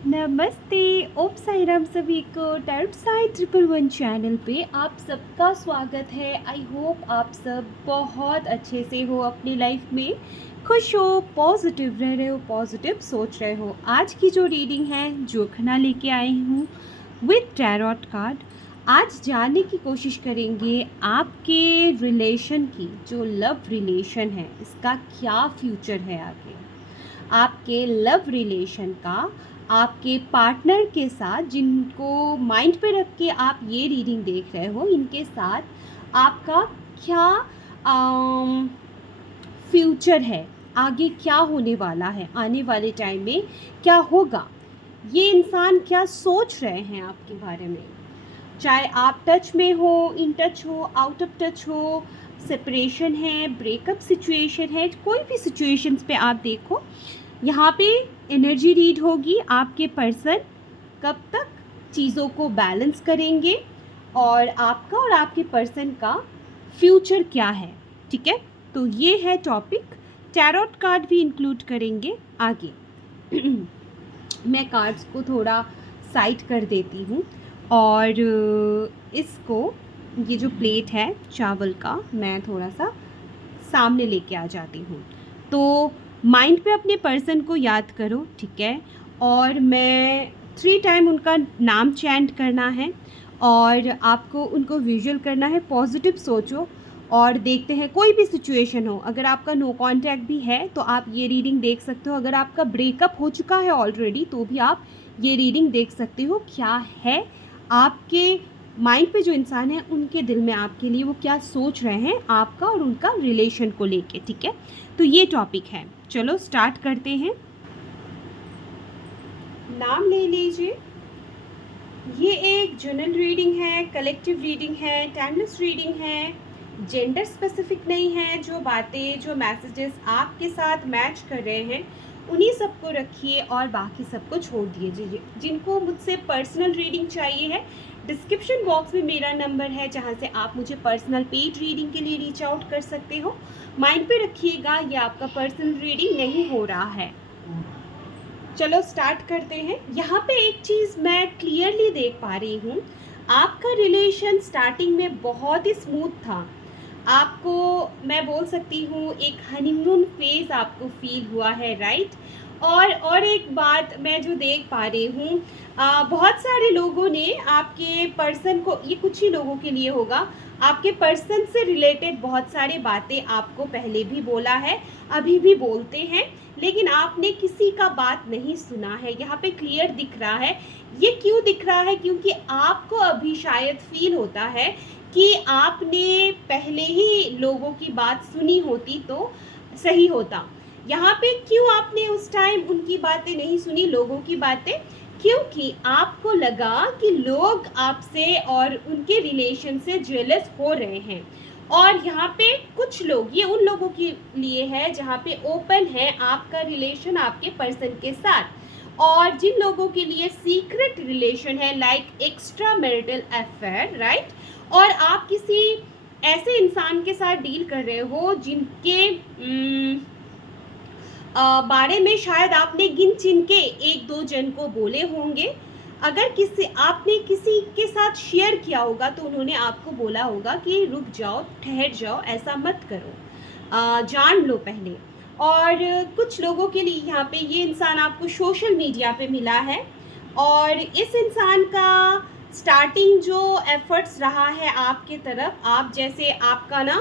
नमस्ते। ओम साई राम सभी को टाइप साई 111 चैनल पे आप सबका स्वागत है। आई होप आप सब बहुत अच्छे से हो, अपनी लाइफ में खुश हो, पॉजिटिव रह रहे हो, पॉजिटिव सोच रहे हो। आज की जो रीडिंग है जोखना लेके आई हूँ विथ टैरोट कार्ड। आज जानने की कोशिश करेंगे आपके रिलेशन की, जो लव रिलेशन है इसका क्या फ्यूचर है आगे। आपके लव रिलेशन का आपके पार्टनर के साथ, जिनको माइंड पे रख के आप ये रीडिंग देख रहे हो, इनके साथ आपका क्या फ्यूचर है, आगे क्या होने वाला है, आने वाले टाइम में क्या होगा, ये इंसान क्या सोच रहे हैं आपके बारे में। चाहे आप टच में हो, इन टच हो, आउट ऑफ टच हो, सेपरेशन है, ब्रेकअप सिचुएशन है, कोई भी सिचुएशंस पे आप देखो, यहाँ पे एनर्जी रीड होगी। आपके पर्सन कब तक चीज़ों को बैलेंस करेंगे और आपका और आपके पर्सन का फ्यूचर क्या है। ठीक है, तो ये है टॉपिक। टैरोट कार्ड भी इंक्लूड करेंगे आगे। मैं कार्ड्स को थोड़ा साइड कर देती हूँ और इसको, ये जो प्लेट है चावल का, मैं थोड़ा सा सामने लेके आ जाती हूँ। तो माइंड पे अपने पर्सन को याद करो, ठीक है। और मैं 3 टाइम उनका नाम चैंट करना है और आपको उनको विजुअल करना है। पॉजिटिव सोचो और देखते हैं कोई भी सिचुएशन हो। अगर आपका नो कांटेक्ट भी है तो आप ये रीडिंग देख सकते हो। अगर आपका ब्रेकअप हो चुका है ऑलरेडी तो भी आप ये रीडिंग देख सकते हो। क्या है आपके माइंड पे, जो इंसान है उनके दिल में आपके लिए वो क्या सोच रहे हैं आपका और उनका रिलेशन को लेके। ठीक है, तो ये टॉपिक है। चलो स्टार्ट करते हैं। नाम ले लीजिए। ये एक जनरल रीडिंग है, कलेक्टिव रीडिंग है, टाइमलेस रीडिंग है, जेंडर स्पेसिफिक नहीं है। जो बातें, जो मैसेजेस आपके साथ मैच कर रहे हैं उन्हीं सबको रखिए और बाकी सबको छोड़ दीजिए। जिनको मुझसे पर्सनल रीडिंग चाहिए है, डिस्क्रिप्शन बॉक्स में मेरा नंबर है जहां से आप मुझे पर्सनल पेड रीडिंग के लिए रीच आउट कर सकते हो। माइंड पे रखिएगा, ये आपका पर्सनल रीडिंग नहीं हो रहा है। चलो स्टार्ट करते हैं। यहाँ पे एक चीज़ मैं क्लियरली देख पा रही हूँ, आपका रिलेशन स्टार्टिंग में बहुत ही स्मूथ था। आपको मैं बोल सकती हूँ एक हनीमून फेज आपको फील हुआ है, राइट। और एक बात मैं जो देख पा रही हूँ, बहुत सारे लोगों ने आपके पर्सन को, ये कुछ ही लोगों के लिए होगा, आपके पर्सन से रिलेटेड बहुत सारी बातें आपको पहले भी बोला है, अभी भी बोलते हैं, लेकिन आपने किसी का बात नहीं सुना है। यहाँ पे क्लियर दिख रहा है। ये क्यों दिख रहा है? क्योंकि आपको अभी शायद फील होता है कि आपने पहले ही लोगों की बात सुनी होती तो सही होता। यहाँ पे क्यों आपने उस टाइम उनकी बातें नहीं सुनी, लोगों की बातें? क्योंकि आपको लगा कि लोग आपसे और उनके रिलेशन से जेलस हो रहे हैं। और यहाँ पे कुछ लोग, ये उन लोगों के लिए है जहाँ पे ओपन है आपका रिलेशन आपके पर्सन के साथ, और जिन लोगों के लिए सीक्रेट रिलेशन है, like extra marital affair, right. और आप किसी ऐसे इंसान के साथ डील कर रहे हो जिनके बारे में शायद आपने गिन चिन के 1-2 जन को बोले होंगे। अगर किसी आपने किसी के साथ शेयर किया होगा तो उन्होंने आपको बोला होगा कि रुक जाओ, ठहर जाओ, ऐसा मत करो, जान लो पहले। और कुछ लोगों के लिए यहाँ पे ये इंसान आपको सोशल मीडिया पे मिला है और इस इंसान का स्टार्टिंग जो एफर्ट्स रहा है आपके तरफ, आप जैसे आपका ना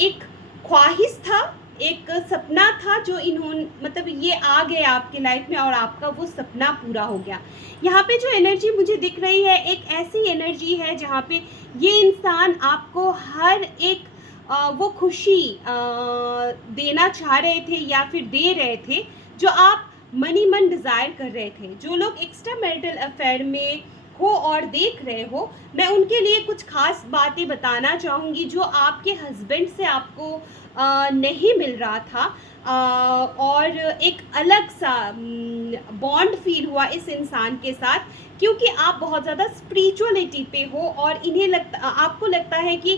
एक ख्वाहिश था, एक सपना था जो इन्होंने, मतलब ये आ गए आपके लाइफ में और आपका वो सपना पूरा हो गया। यहाँ पे जो एनर्जी मुझे दिख रही है, एक ऐसी एनर्जी है जहाँ पे ये इंसान आपको हर एक वो खुशी देना चाह रहे थे या फिर दे रहे थे जो आप मनी मन डिज़ायर कर रहे थे। जो लोग एक्स्ट्रा मैरिटल अफेयर में हो और देख रहे हो, मैं उनके लिए कुछ खास बातें बताना चाहूँगी जो आपके हस्बैंड से आपको नहीं मिल रहा था, और एक अलग सा बॉन्ड फील हुआ इस इंसान के साथ, क्योंकि आप बहुत ज़्यादा स्पिरिचुअलिटी पे हो और इन्हें आपको लगता है कि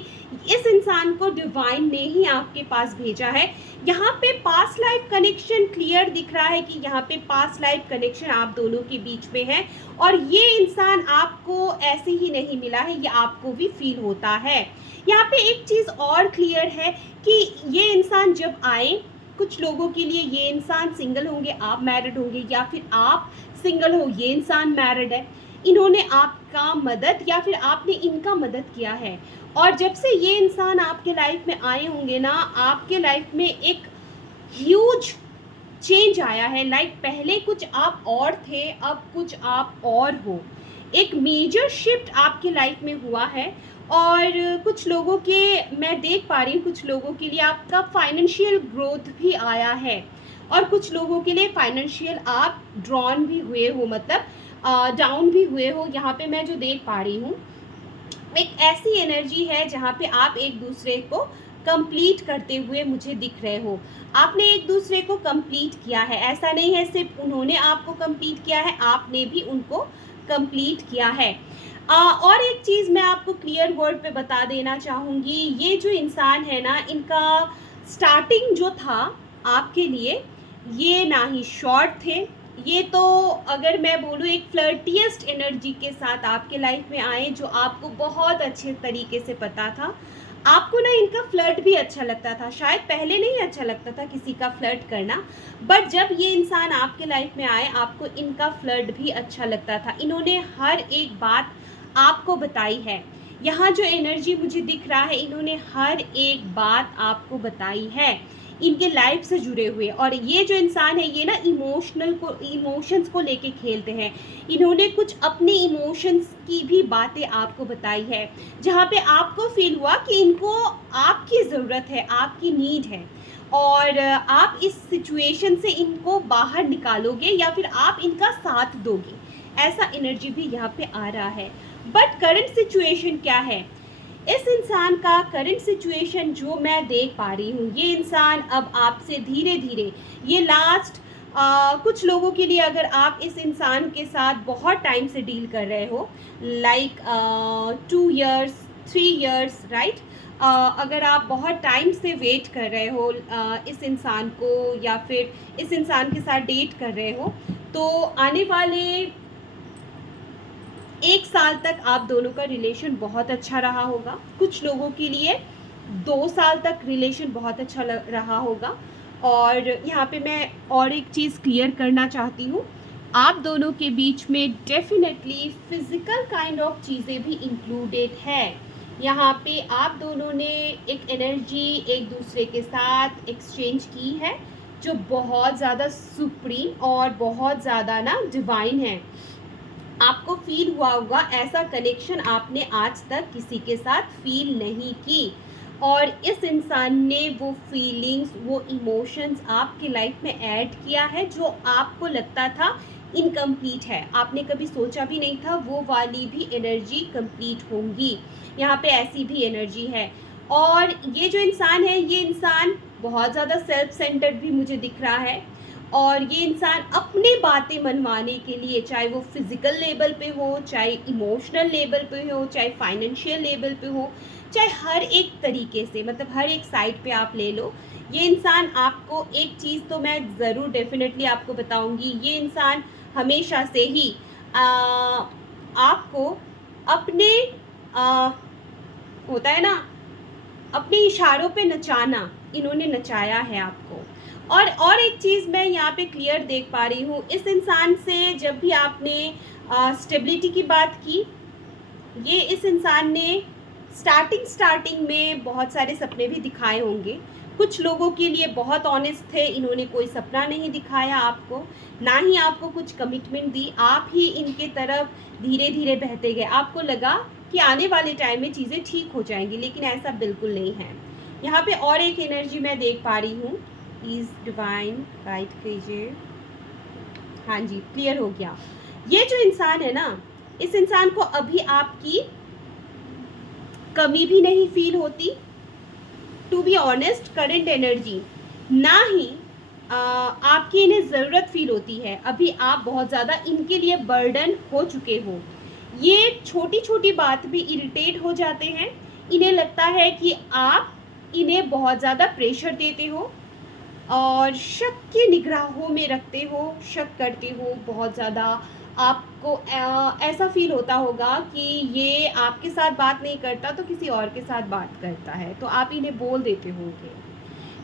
इस इंसान को डिवाइन ने ही आपके पास भेजा है। यहाँ पे पास्ट लाइफ कनेक्शन क्लियर दिख रहा है कि यहाँ पे पास्ट लाइफ कनेक्शन आप दोनों के बीच में है, और ये इंसान आपको ऐसे ही नहीं मिला है, ये आपको भी फील होता है। यहाँ पे एक चीज़ और क्लियर है कि ये इंसान जब आए, कुछ लोगों के लिए ये इंसान सिंगल होंगे, आप मैरिड होंगे, या फिर आप सिंगल हो, ये इंसान मैरिड है। इन्होंने आपका मदद या फिर आपने इनका मदद किया है, और जब से ये इंसान आपके लाइफ में आए होंगे ना, आपके लाइफ में एक ह्यूज चेंज आया है। लाइक पहले कुछ आप और थे, अब कुछ आप और हो। एक मेजर शिफ्ट आपके लाइफ में हुआ है, और कुछ लोगों के, मैं देख पा रही हूँ, कुछ लोगों के लिए आपका फाइनेंशियल ग्रोथ भी आया है, और कुछ लोगों के लिए फाइनेंशियल आप ड्रॉन भी हुए हो, मतलब डाउन भी हुए हो। यहाँ पे मैं जो देख पा रही हूँ, एक ऐसी एनर्जी है जहाँ पे आप एक दूसरे को कंप्लीट करते हुए मुझे दिख रहे हो। आपने एक दूसरे को कंप्लीट किया है, ऐसा नहीं है सिर्फ उन्होंने आपको कंप्लीट किया है, आपने भी उनको कंप्लीट किया है। और एक चीज़ मैं आपको क्लियर वर्ड पे बता देना चाहूँगी, ये जो इंसान है ना, इनका स्टार्टिंग जो था आपके लिए, ये ना ही शॉर्ट थे, ये तो अगर मैं बोलूँ एक फ्लर्टिएस्ट एनर्जी के साथ आपके लाइफ में आए, जो आपको बहुत अच्छे तरीके से पता था। आपको ना इनका फ्लर्ट भी अच्छा लगता था, शायद पहले नहीं अच्छा लगता था किसी का फ्लर्ट करना, बट जब ये इंसान आपके लाइफ में आए, आपको इनका फ्लर्ट भी अच्छा लगता था। इन्होंने हर एक बात आपको बताई है। यहाँ जो एनर्जी मुझे दिख रहा है, इन्होंने हर एक बात आपको बताई है, इनके लाइफ से जुड़े हुए। और ये जो इंसान है, ये ना इमोशंस को लेके खेलते हैं। इन्होंने कुछ अपने इमोशंस की भी बातें आपको बताई है, जहाँ पे आपको फील हुआ कि इनको आपकी ज़रूरत है, आपकी नीड है, और आप इस सिचुएशन से इनको बाहर निकालोगे या फिर आप इनका साथ दोगे, ऐसा एनर्जी भी यहाँ पे आ रहा है। बट करंट सिचुएशन क्या है? इस इंसान का करंट सिचुएशन जो मैं देख पा रही हूँ, ये इंसान अब आपसे धीरे धीरे, ये लास्ट कुछ लोगों के लिए, अगर आप इस इंसान के साथ बहुत टाइम से डील कर रहे हो, लाइक 2 years 3 years, राइट, अगर आप बहुत टाइम से वेट कर रहे हो इस इंसान को, या फिर इस इंसान के साथ डेट कर रहे हो, तो आने वाले 1 साल तक आप दोनों का रिलेशन बहुत अच्छा रहा होगा। कुछ लोगों के लिए 2 साल तक रिलेशन बहुत अच्छा रहा होगा। और यहाँ पे मैं और एक चीज़ क्लियर करना चाहती हूँ, आप दोनों के बीच में डेफिनेटली फिज़िकल काइंड ऑफ चीज़ें भी इंक्लूडेड है। यहाँ पे आप दोनों ने एक एनर्जी एक दूसरे के साथ एक्सचेंज की है, जो बहुत ज़्यादा सुप्रीम और बहुत ज़्यादा ना डिवाइन है। आपको फील हुआ होगा, ऐसा कनेक्शन आपने आज तक किसी के साथ फील नहीं की, और इस इंसान ने वो फीलिंग्स, वो इमोशंस आपके लाइफ में ऐड किया है, जो आपको लगता था इनकम्प्लीट है, आपने कभी सोचा भी नहीं था वो वाली भी एनर्जी कंप्लीट होंगी। यहाँ पे ऐसी भी एनर्जी है। और ये जो इंसान है, ये इंसान बहुत ज़्यादा सेल्फ सेंटर्ड भी मुझे दिख रहा है, और ये इंसान अपनी बातें मनवाने के लिए, चाहे वो फिज़िकल लेवल पे हो, चाहे इमोशनल लेवल पे हो, चाहे फाइनेंशियल लेवल पे हो, चाहे हर एक तरीके से, मतलब हर एक साइड पे आप ले लो, ये इंसान आपको एक चीज़ तो मैं ज़रूर डेफिनेटली आपको बताऊंगी, ये इंसान हमेशा से ही आपको अपने होता है ना, अपने इशारों पे नचाना, इन्होंने नचाया है आपको। और एक चीज़ मैं यहाँ पे क्लियर देख पा रही हूँ, इस इंसान से जब भी आपने स्टेबिलिटी की बात की, ये इस इंसान ने स्टार्टिंग में बहुत सारे सपने भी दिखाए होंगे। कुछ लोगों के लिए बहुत ऑनेस्ट थे, इन्होंने कोई सपना नहीं दिखाया आपको, ना ही आपको कुछ कमिटमेंट दी, आप ही इनके तरफ धीरे धीरे बहते गए। आपको लगा कि आने वाले टाइम में चीज़ें ठीक हो जाएंगी, लेकिन ऐसा बिल्कुल नहीं है। यहाँ पे और एक एनर्जी मैं देख पा रही हूँ, प्लीज़ डिवाइन गाइड कीजिए। हाँ जी, क्लियर हो गया। ये जो इंसान है ना, इस इंसान को अभी आपकी कमी भी नहीं फील होती, to be honest current energy ना ही आपकी इन्हें ज़रूरत फील होती है। अभी आप बहुत ज़्यादा इनके लिए बर्डन हो चुके हो। ये छोटी छोटी बात भी इरिटेट हो जाते हैं। इन्हें लगता है कि आप इन्हें बहुत ज़्यादा प्रेशर देते हो और शक की निगाहों में रखते हो, शक करते हो बहुत ज़्यादा। आपको ऐसा फील होता होगा कि ये आपके साथ बात नहीं करता तो किसी और के साथ बात करता है, तो आप इन्हें बोल देते होंगे।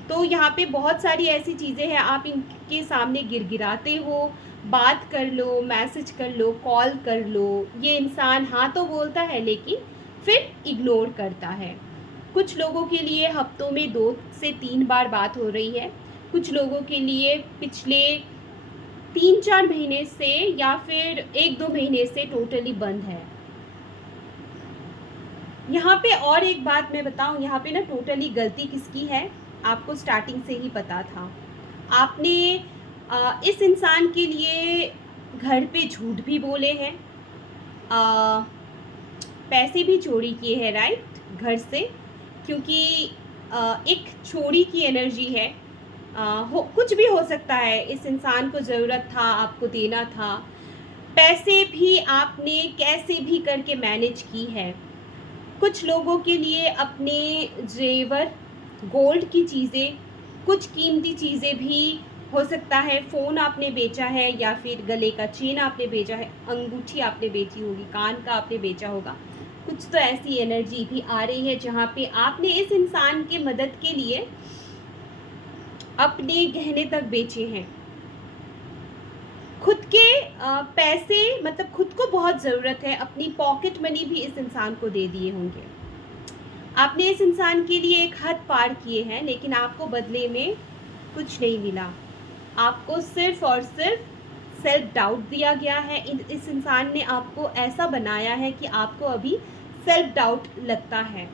तो यहाँ पे बहुत सारी ऐसी चीज़ें हैं, आप इनके सामने गिड़गिड़ाते हो, बात कर लो, मैसेज कर लो, कॉल कर लो। ये इंसान हाँ तो बोलता है लेकिन फिर इग्नोर करता है। कुछ लोगों के लिए हफ्तों में 2 से 3 बार बात हो रही है, कुछ लोगों के लिए पिछले 3-4 महीने से या फिर 1-2 महीने से टोटली बंद है। यहाँ पे और एक बात मैं बताऊँ, यहाँ पे ना टोटली गलती किसकी है, आपको स्टार्टिंग से ही पता था। आपने इस इंसान के लिए घर पे झूठ भी बोले हैं, पैसे भी चोरी किए हैं, राइट, घर से, क्योंकि एक चोरी की एनर्जी है। कुछ भी हो सकता है, इस इंसान को ज़रूरत था, आपको देना था। पैसे भी आपने कैसे भी करके मैनेज की है। कुछ लोगों के लिए अपने जेवर, गोल्ड की चीज़ें, कुछ कीमती चीज़ें भी हो सकता है, फ़ोन आपने बेचा है या फिर गले का चेन आपने बेचा है, अंगूठी आपने बेची होगी, कान का आपने बेचा होगा। कुछ तो ऐसी एनर्जी भी आ रही है जहाँ पे आपने इस इंसान के मदद के लिए अपने गहने तक बेचे हैं। खुद के पैसे, मतलब खुद को बहुत ज़रूरत है, अपनी पॉकेट मनी भी इस इंसान को दे दिए होंगे। आपने इस इंसान के लिए एक हद पार किए हैं लेकिन आपको बदले में कुछ नहीं मिला। आपको सिर्फ और सिर्फ सेल्फ डाउट दिया गया है। इस इंसान ने आपको ऐसा बनाया है कि आपको अभी सेल्फ डाउट लगता है।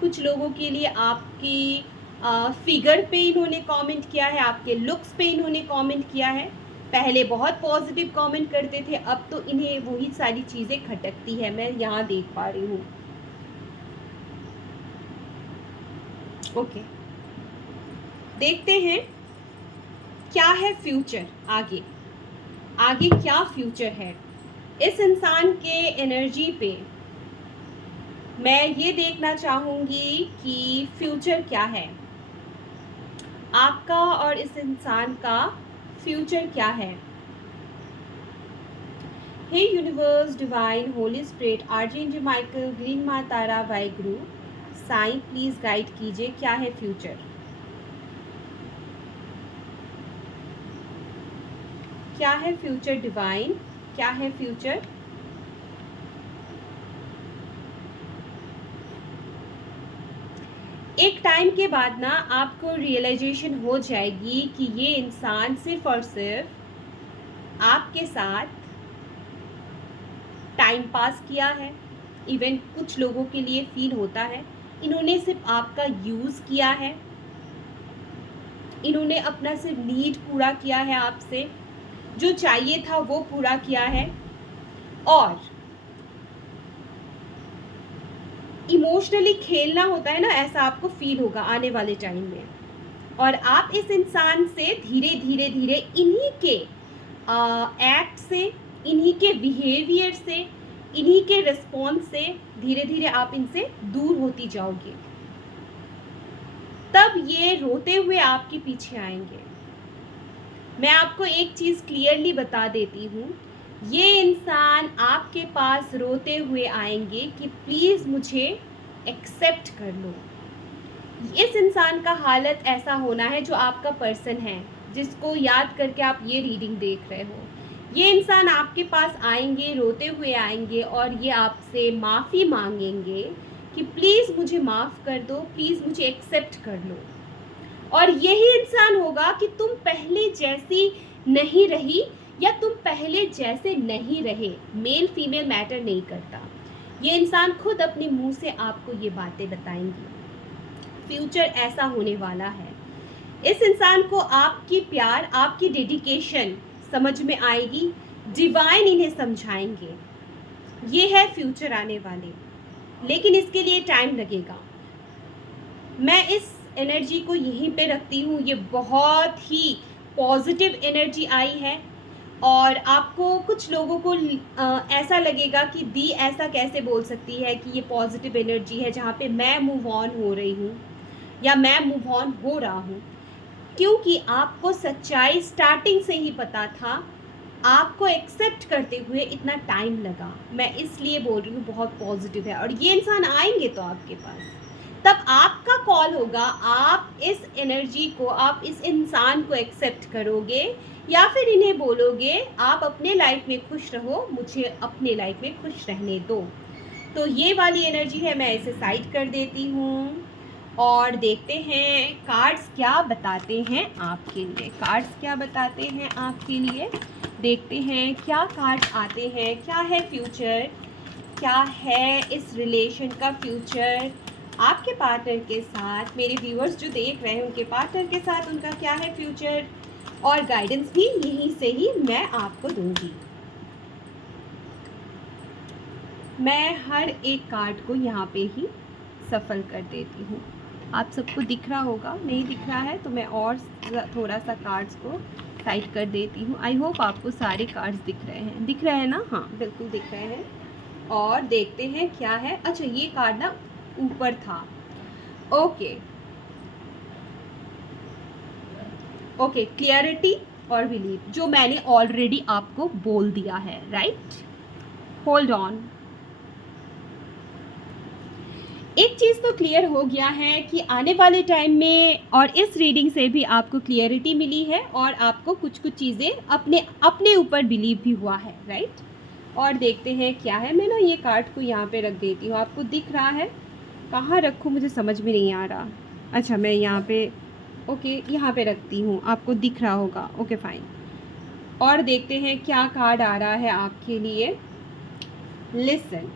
कुछ लोगों के लिए आपकी फिगर पे इन्होंने कमेंट किया है, आपके लुक्स पे इन्होंने कमेंट किया है। पहले बहुत पॉजिटिव कमेंट करते थे, अब तो इन्हें वही सारी चीज़ें खटकती है, मैं यहाँ देख पा रही हूँ। ओके, देखते हैं क्या है फ्यूचर, आगे आगे क्या फ्यूचर है इस इंसान के एनर्जी पे। मैं ये देखना चाहूँगी कि फ्यूचर क्या है आपका और इस इंसान का, फ्यूचर क्या है। Hey universe, divine, holy spirit, archangel Michael, green माँ तारा, वाहिगुरु साईं, प्लीज गाइड कीजिए क्या है फ्यूचर। क्या है फ्यूचर डिवाइन, क्या है फ्यूचर। एक टाइम के बाद ना आपको रियलाइजेशन हो जाएगी कि ये इंसान सिर्फ और सिर्फ आपके साथ टाइम पास किया है। इवन कुछ लोगों के लिए फील होता है इन्होंने सिर्फ आपका यूज़ किया है, इन्होंने अपना सिर्फ नीड पूरा किया है, आपसे जो चाहिए था वो पूरा किया है। और इमोशनली खेलना होता है ना, ऐसा आपको फील होगा आने वाले टाइम में। और आप इस इंसान से धीरे धीरे धीरे इन्हीं के एक्ट से, इन्हीं के बिहेवियर से, इन्हीं के रिस्पॉन्स से धीरे धीरे आप इनसे दूर होती जाओगे। तब ये रोते हुए आपके पीछे आएंगे। मैं आपको एक चीज़ क्लियरली बता देती हूँ, ये इंसान आपके पास रोते हुए आएंगे कि प्लीज़ मुझे एक्सेप्ट कर लो। इस इंसान का हालत ऐसा होना है, जो आपका पर्सन है जिसको याद करके आप ये रीडिंग देख रहे हो, ये इंसान आपके पास आएंगे, रोते हुए आएंगे और ये आपसे माफ़ी मांगेंगे कि प्लीज़ मुझे माफ़ कर दो, प्लीज़ मुझे एक्सेप्ट कर लो। और यही इंसान होगा कि तुम पहले जैसी नहीं रही या तुम पहले जैसे नहीं रहे, मेल फीमेल मैटर नहीं करता। ये इंसान खुद अपने मुंह से आपको ये बातें बताएंगे। फ्यूचर ऐसा होने वाला है। इस इंसान को आपकी प्यार, आपकी डेडिकेशन समझ में आएगी, डिवाइन इन्हें समझाएंगे। ये है फ्यूचर आने वाले, लेकिन इसके लिए टाइम लगेगा। मैं इस एनर्जी को यहीं पे रखती हूँ। ये बहुत ही पॉजिटिव एनर्जी आई है और आपको कुछ लोगों को ऐसा लगेगा कि दी ऐसा कैसे बोल सकती है कि ये पॉजिटिव एनर्जी है जहाँ पे मैं मूव ऑन हो रही हूँ या मैं मूव ऑन हो रहा हूँ, क्योंकि आपको सच्चाई स्टार्टिंग से ही पता था। आपको एक्सेप्ट करते हुए इतना टाइम लगा, मैं इसलिए बोल रही हूँ बहुत पॉजिटिव है। और ये इंसान आएंगे तो आपके पास, तब आपका कॉल होगा, आप इस एनर्जी को, आप इस इंसान को एक्सेप्ट करोगे या फिर इन्हें बोलोगे आप अपने लाइफ में खुश रहो, मुझे अपने लाइफ में खुश रहने दो। तो ये वाली एनर्जी है, मैं इसे साइड कर देती हूँ और देखते हैं कार्ड्स क्या बताते हैं आपके लिए। कार्ड्स क्या बताते हैं आपके लिए, देखते हैं क्या कार्ड्स आते हैं। क्या है फ्यूचर, क्या है इस रिलेशन का फ्यूचर आपके पार्टनर के साथ। मेरे व्यूअर्स जो देख रहे हैं उनके पार्टनर के साथ उनका क्या है फ्यूचर, और गाइडेंस भी यहीं से ही मैं आपको दूंगी। मैं हर एक कार्ड को यहाँ पे ही सफल कर देती हूँ। आप सबको दिख रहा होगा, नहीं दिख रहा है तो मैं और थोड़ा सा कार्ड्स को साइड कर देती हूँ। आई होप आपको सारे कार्ड्स दिख रहे हैं, दिख रहे हैं ना? हाँ बिल्कुल दिख रहे हैं। और देखते हैं क्या है। अच्छा ये कार्ड ना ऊपर था। ओके, क्लियरिटी और बिलीव, जो मैंने ऑलरेडी आपको बोल दिया है, राइट? Hold on. एक चीज़ तो क्लियर हो गया है कि आने वाले टाइम में, और इस रीडिंग से भी आपको क्लियरिटी मिली है और आपको कुछ कुछ चीज़ें अपने ऊपर बिलीव भी हुआ है, राइट? और देखते हैं क्या है। मैं ना ये कार्ड को यहाँ पे रख देती हूँ, आपको दिख रहा है? कहाँ रखूँ मुझे समझ में नहीं आ रहा। अच्छा मैं यहाँ पे, ओके यहाँ पे रखती हूँ, आपको दिख रहा होगा। Okay fine. और देखते हैं क्या कार्ड आ रहा है आपके लिए। लिसन,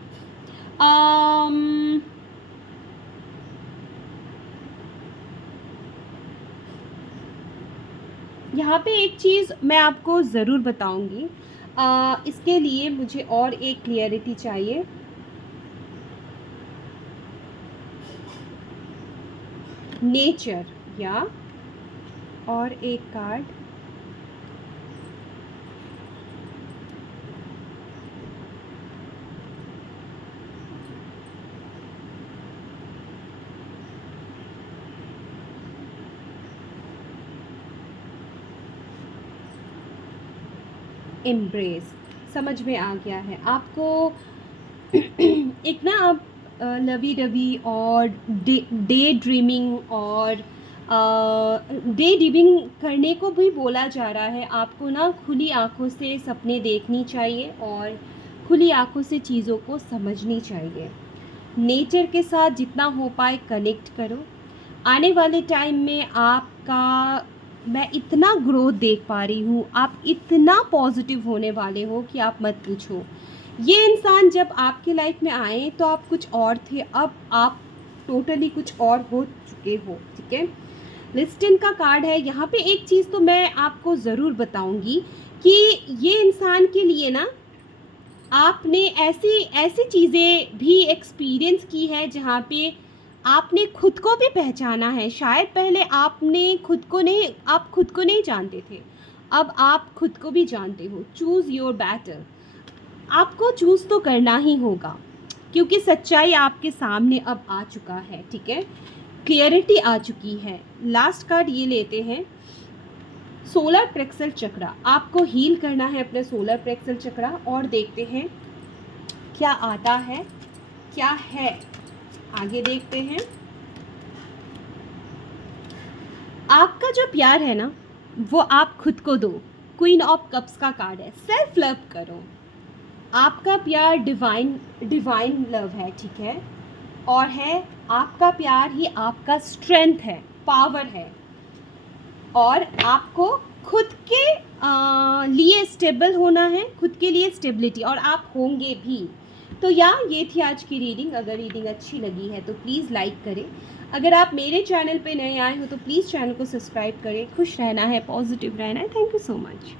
यहाँ पे एक चीज़ मैं आपको ज़रूर बताऊंगी। इसके लिए मुझे और एक क्लियरिटी चाहिए। नेचर या और एक कार्ड एम्ब्रेस। समझ में आ गया है आपको। एक ना आप लवी डवी और डे ड्रीमिंग और डे ड्रीमिंग करने को भी बोला जा रहा है। आपको ना खुली आंखों से सपने देखनी चाहिए और खुली आंखों से चीज़ों को समझनी चाहिए। नेचर के साथ जितना हो पाए कनेक्ट करो। आने वाले टाइम में आपका, मैं इतना ग्रोथ देख पा रही हूँ, आप इतना पॉजिटिव होने वाले हो कि आप मत पूछो। ये इंसान जब आपके लाइफ में आए तो आप कुछ और थे, अब आप टोटली कुछ और हो चुके हो, ठीक है? लिस्टन का कार्ड है। यहाँ पे एक चीज़ तो मैं आपको ज़रूर बताऊंगी कि ये इंसान के लिए ना आपने ऐसी चीज़ें भी एक्सपीरियंस की है जहाँ पे आपने खुद को भी पहचाना है। शायद पहले आपने खुद को नहीं, आप खुद को नहीं जानते थे, अब आप खुद को भी जानते हो। चूज़ योर बैटल, आपको चूज़ तो करना ही होगा क्योंकि सच्चाई आपके सामने अब आ चुका है, ठीक है? क्लियरिटी आ चुकी है। लास्ट कार्ड ये लेते हैं, सोलर प्लेक्सस चक्रा। आपको हील करना है अपने सोलर प्लेक्सस चक्रा और देखते हैं क्या आता है, क्या है आगे देखते हैं। आपका जो प्यार है ना वो आप खुद को दो। क्वीन ऑफ कप्स का कार्ड है। सेल्फ लव करो। आपका प्यार डिवाइन लव है, ठीक है? और है आपका प्यार ही आपका स्ट्रेंथ है, पावर है। और आपको खुद के लिए स्टेबल होना है, खुद के लिए स्टेबिलिटी, और आप होंगे भी। तो ये थी आज की रीडिंग। अगर रीडिंग अच्छी लगी है तो प्लीज़ लाइक करें। अगर आप मेरे चैनल पे नए आए हो तो प्लीज़ चैनल को सब्सक्राइब करें। खुश रहना है, पॉजिटिव रहना है। Thank you so much.